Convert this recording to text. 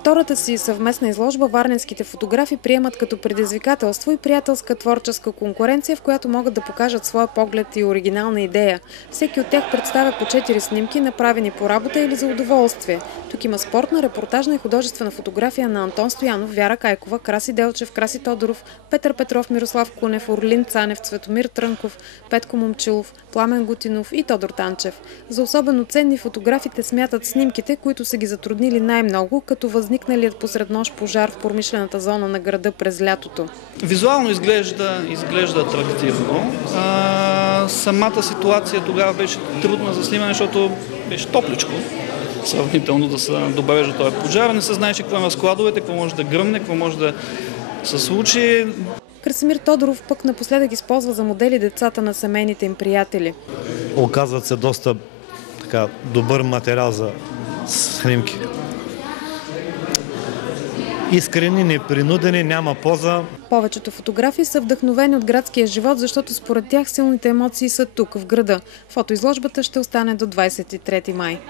Втората си съвместна изложба варненските фотографи приемат като предизвикателство и приятелска творческа конкуренция, в която могат да покажат своя поглед и оригинална идея. Всеки от тях представя по 4 снимки, направени по работа или за удоволствие. Тук има спортна, репортажна и художествена фотография на Антон Стоянов, Вяра Кайкова, Краси Делчев, Краси Тодоров, Петър Петров, Мирослав Кунев, Орлин Цанев, Цветомир Трънков, Петко Момчилов, Пламен Гутинов и Тодор Танчев. За особено ценни фотографите смятат снимките, които са ги затруднили най-много, като възникналият посред нощ пожар в промишлената зона на града през лятото. Визуално изглежда атрактивно. Самата ситуация тогава беше трудна за снимане, защото беше топличко. Сравнително да се добавежда този пожар. Не се знаеше какво има в складовете, какво може да гръмне, какво може да се случи. Красимир Тодоров пък напоследък използва за модели децата на семейните им приятели. Оказват се доста добър материал за снимки. Искрени, непринудени, няма поза. Повечето фотографии са вдъхновени от градския живот, защото според тях силните емоции са тук, в града. Фотоизложбата ще остане до 23 май.